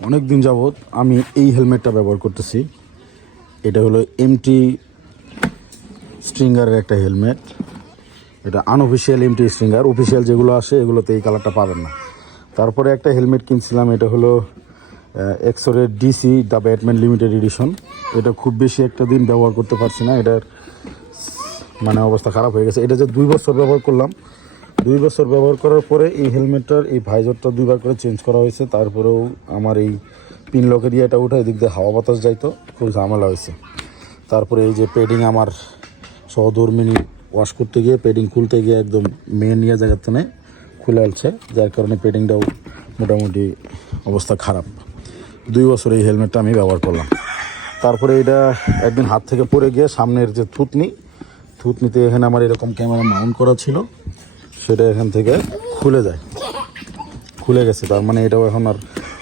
অনেক দিন যাবৎ আমি এই হেলমেটটা ব্যবহার করতেছি। এটা হলো এমটি স্ট্রিঙ্গারের একটা হেলমেট। এটা আনঅফিসিয়াল এমটি স্ট্রিঙ্গার অফিসিয়াল যেগুলো আসে এগুলোতে এই কালারটা পাবেন না। তারপরে একটা হেলমেট কিনছিলাম, এটা হলো এক্সরের DC the Batman limited edition এটা খুব বেশি একটা দিন ব্যবহার করতে পারছি না, এটার মানে অবস্থা খারাপ হয়ে গেছে। এটা যে দুই বছর ব্যবহার করলাম দুই বছর ব্যবহার করার পরে এই হেলমেটটার এই ভাইজরটা দুইবার করে চেঞ্জ করা হয়েছে। তারপরেও আমার এই পিন লকের ইয়েটা উঠে এদিক দিয়ে হাওয়া বাতাস যাইতো, খুব ঝামেলা হয়েছে। তারপরে এই যে পেডিং আমার সহধর্মিনী ওয়াশ করতে গিয়ে, পেডিং খুলতে গিয়ে একদম মেন নিয়ে জায়গার থেকে খুলে আলছে। যার কারণে পেডিংটাও মোটামুটি অবস্থা খারাপ। দুই বছর এই হেলমেটটা আমি ব্যবহার করলাম। তারপরে এটা একদিন হাত থেকে পড়ে গিয়ে সামনের যে থুতনি, থুতনিতে এখানে আমার এরকম ক্যামেরা মাউন্ট করা ছিল। সেটা এখান থেকে খুলে যায়। খুলে গেছে, তার মানে এটাও এখন আর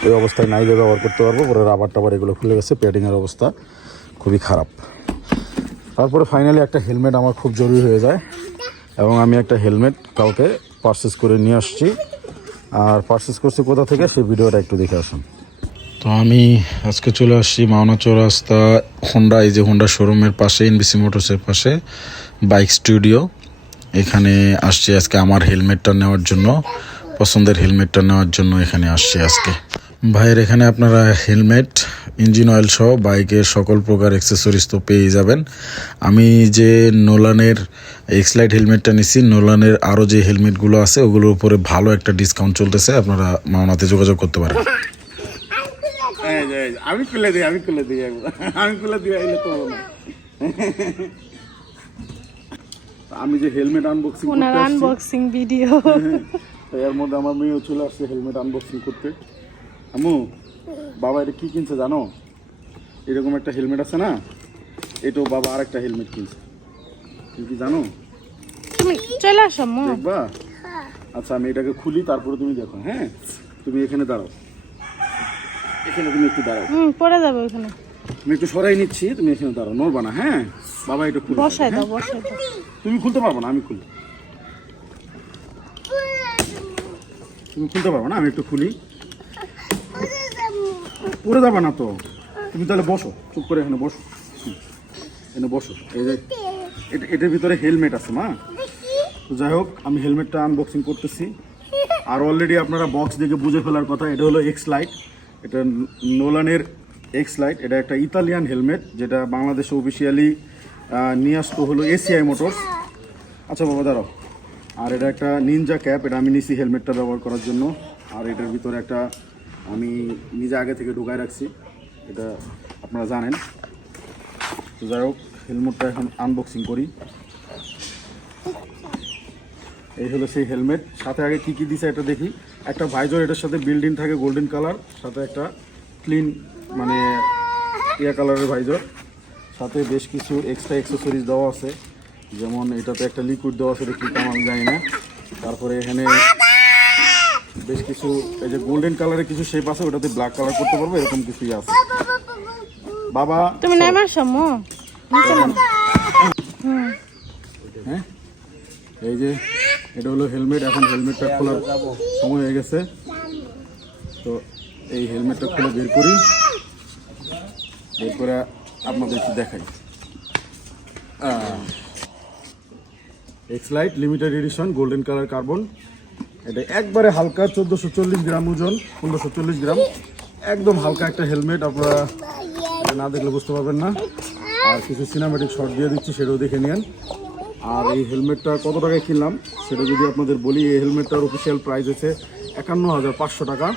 ওই অবস্থায় নাই যে ব্যবহার করতে পারব, পরে রাবার টাবার এগুলো খুলে গেছে প্যাডিংয়ের অবস্থা খুবই খারাপ। তারপরে ফাইনালি একটা হেলমেট আমার খুব জরুরি হয়ে যায়, এবং আমি একটা হেলমেট কাউকে পারচেস করে নিয়ে আসছি। আর পারচেস করছি কোথা থেকে, সেই ভিডিওটা একটু দেখে আসুন। তো আমি আজকে চলে আসছি মাওনা চৌরাস্তা হোন্ডা এই যে হোন্ডা শোরুমের পাশে এনবিসি মোটরসের পাশে বাইক স্টুডিও এখানে আসছি আজকে আমার হেলমেটটা নেওয়ার জন্য, পছন্দের হেলমেটটা নেওয়ার জন্য এখানে আসছি আজকে। ভাইয়ের এখানে আপনারা হেলমেট, ইঞ্জিন অয়েল সহ বাইকের সকল প্রকার অ্যাক্সেসরিজ তো পেয়ে যাবেন। আমি যে নোলানের এক্সলাইট হেলমেটটা নিছি, নোলানের আরও যে হেলমেটগুলো আছে, ওগুলোর উপরে ভালো একটা ডিসকাউন্ট চলতেছে, আপনারা মাওনাতে যোগাযোগ করতে পারেন। আমি খুলে দিই, আমি খুলে দিই, আমি খুলে দিই তো। আমি যে হেলমেট আনবক্সিং ওনার করতে আসছি আনবক্সিং ভিডিও এর মধ্যে আমার মেয়েও চলে আসছে হেলমেট আনবক্সিং করতে। আমু বাবা এটা কি কিনছে জানো? এরকম একটা হেলমেট আছে না? এটাও বাবা আর একটা হেলমেট কিনছে। তুমি কি জানো? তুমি চলে আসো মো দেখবা? আচ্ছা আমি এটাকে খুলি তারপরে তুমি দেখো হ্যাঁ? তুমি এখানে দাঁড়াও। এখানে তুমি একটু দাঁড়াও। হুম পড়ে যাবে ওখানে আমি একটু সরাই নিচ্ছি তুমি এখানে দাঁড়াও। নড়বা না হ্যাঁ? বাবা একটু খুলে বসাই দাও, দাও হ্যাঁ? বসাই দাও। তুমি খুলতে পারব না, আমি খুলি। তুমি খুলতে পারব না, আমি একটু খুলি। পড়ে যাবে না তো। তুমি তাহলে বসো, চুপ করে এখানে বসো। এখানে বসো। এই যে, এটা- এটার ভিতরে হেলমেট আছে মা তো যাই হোক, আমি হেলমেটটা আনবক্সিং করতেছি। আর অলরেডি আপনারা বক্স দেখে বুঝে ফেলার কথা, এটা হলো এক্স লাইট এটা নোলানের এক্স লাইট এটা একটা ইতালিয়ান হেলমেট, যেটা বাংলাদেশে অফিসিয়ালি নিয়ে আসতো হলো এসিআই মোটরস আচ্ছা বাবা, দাঁড়াও। আর এটা একটা নিনজা ক্যাপ এটা আমি নিছি হেলমেটটা ব্যবহার করার জন্য। আর এটার ভিতরে একটা আমি নিজে আগে থেকে ঢুকায় রাখছি। এটা আপনারা জানেন। তো যাই হোক, হেলমেটটা এখন আনবক্সিং করি। এই হলো সেই হেলমেট। সাথে আগে কি কি দিছে এটা দেখি। একটা ভাইজর এটার সাথে বিল্ডিং থাকে গোল্ডেন কালার সাথে একটা ক্লিন মানে ইয়া কালারের ভাইজর সাথে বেশ কিছু এক্সট্রা অ্যাক্সেসরিজ দেওয়া আছে। যেমন এটাতে একটা লিকুইড দেওয়া আছে কি কাম আমি জানি না। তারপরে এখানে বেশ কিছু এই যে গোল্ডেন কালারের কিছু শেপ আছে ওটাতে ব্ল্যাক কালার করতে পারব এরকম কিছুই আছে। বাবা তুমি নেমে আসো মো নিচে নামো। হ্যাঁ? এই যে এটা হলো হেলমেট এখন হেলমেটটা খোলার সময় হয়ে গেছে। তো এই হেলমেটটা খুলে বের করি। বের করে আপনাদের একটু দেখাই। X light limited edition golden colour carbon এটা একবারে হালকা চোদ্দোশো চল্লিশ গ্রাম ওজন, পনেরোশো চল্লিশ গ্রাম। একদম হালকা একটা হেলমেট আপনারা না দেখলে বুঝতে পারবেন না। আর কিছু সিনেমেটিক শট দিয়ে দিচ্ছি, সেটাও দেখে নিন আর এই হেলমেটটা কত টাকায় কিনলাম, সেটা যদি আপনাদের বলি, এই হেলমেটটার অফিসিয়াল প্রাইস হচ্ছে একান্ন হাজার পাঁচশো টাকা।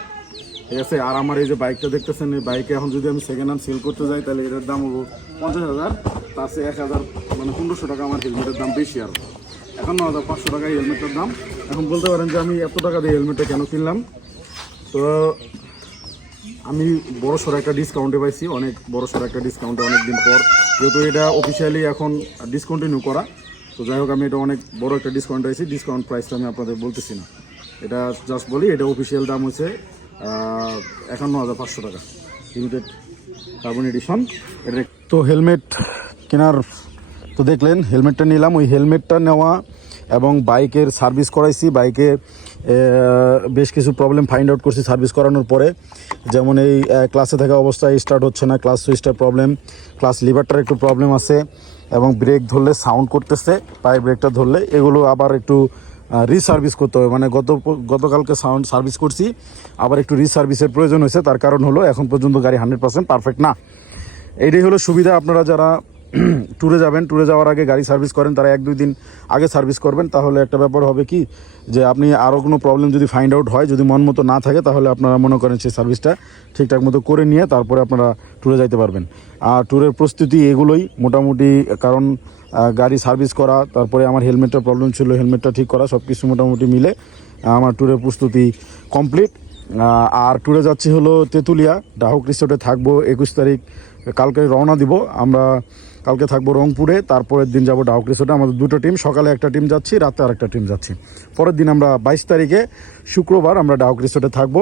ঠিক আছে? আর আমার এই যে বাইকটা দেখতেছেন, এই বাইকে এখন যদি আমি সেকেন্ড হ্যান্ড সেল করতে যাই, তাহলে এটার দাম হব পঞ্চাশ হাজার তার চেয়ে এক হাজার মানে পনেরোশো টাকা আমার হেলমেটের দাম বেশি আর। একান্ন হাজার পাঁচশো টাকা এই হেলমেটটার দাম। এখন বলতে পারেন যে আমি এত টাকা দিয়ে হেলমেটটা কেন কিনলাম? তো আমি বড় সড়ো একটা ডিসকাউন্টে পাইছি, অনেক বড় সড়ো একটা ডিসকাউন্টে অনেক দিন পর। যেহেতু এটা অফিসিয়ালি এখন ডিসকন্টিনিউ করা, তো যাই হোক, আমি এটা অনেক বড় একটা ডিসকাউন্ট পাইছি ডিসকাউন্ট প্রাইসটা আমি আপনাদের বলতেছি না। এটা জাস্ট বলি, এটা অফিসিয়াল দাম হচ্ছে একান্ন হাজার পাঁচশো টাকা। লিমিটেড কার্বন এডিশন এটা তো হেলমেট কেনার তো দেখলেন, হেলমেটটা নিলাম। ওই হেলমেটটা নেওয়া এবং বাইকের সার্ভিস করাইছি। বাইকে বেশ কিছু প্রবলেম ফাইন্ড আউট করছি সার্ভিস করানোর পরে। যেমন এই ক্লাসে থাকা অবস্থায় স্টার্ট হচ্ছে না ক্লাস সুইচটার প্রবলেম ক্লাস লিভারটার একটু প্রবলেম আছে এবং ব্রেক ধরলে সাউন্ড করতেছে, পায়ের ব্রেকটা ধরলে। এগুলো আবার একটু রিসার্ভিস করতে হবে। মানে গত গতকালকে সাউন্ড সার্ভিস করছি, আবার একটু রিসার্ভিসের প্রয়োজন হয়েছে, তার কারণ হলো এখন পর্যন্ত গাড়ি হান্ড্রেড পারফেক্ট না। এইটাই হলো সুবিধা আপনারা যারা ট্যুরে যাবেন ট্যুরে যাওয়ার আগে গাড়ি সার্ভিস করেন, তারা এক দুই দিন আগে সার্ভিস করবেন। তাহলে একটা ব্যাপার হবে কি, যে আপনি আরও কোনো প্রবলেম যদি ফাইন্ড আউট হয়, যদি মন মতো না থাকে, তাহলে আপনারা মনে করেন সেই সার্ভিসটা ঠিকঠাক মতো করে নিয়ে তারপরে আপনারা ট্যুরে যাইতে পারবেন। আর ট্যুরের প্রস্তুতি এগুলোই মোটামুটি, কারণ গাড়ি সার্ভিস করা, তারপরে আমার হেলমেটটা প্রবলেম ছিল হেলমেটটা ঠিক করা সব কিছু মোটামুটি মিলে, আমার ট্যুরের প্রস্তুতি কমপ্লিট আর ট্যুরে যাচ্ছি হলো তেঁতুলিয়া, ডাহুক রিসোর্টে থাকব, একুশ তারিখ, কালকে রওনা দিব। আমরা কালকে থাকব রংপুরে, তারপরের দিন যাব ডাহুক রিসোর্টে আমাদের দুটো টিম সকালে একটা টিম যাচ্ছি, রাতে আরেকটা টিম যাচ্ছি। পরের দিন আমরা বাইশ তারিখে, শুক্রবার আমরা ডাহুক রিসোর্টে থাকব,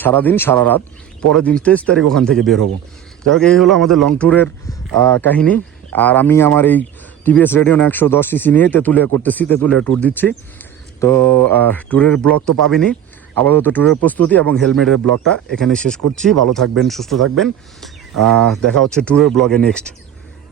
সারাদিন, সারা রাত। পরের দিন তেইশ তারিখ ওখান থেকে বের হব। যাই হোক এই হলো আমাদের লং ট্যুরের কাহিনী। আর আমি আমার এই টিভিএস রেডিও একশো দশ সিসি নিয়ে তেঁতুলিয়া করতেছি, তেঁতুলিয়া ট্যুর দিচ্ছি। তো ট্যুরের ব্লগ তো পাবেনই আপাতত ট্যুরের প্রস্তুতি এবং হেলমেটের ব্লগটা এখানে শেষ করছি। ভালো থাকবেন, সুস্থ থাকবেন। দেখা হচ্ছে ট্যুরের ব্লগে নেক্সট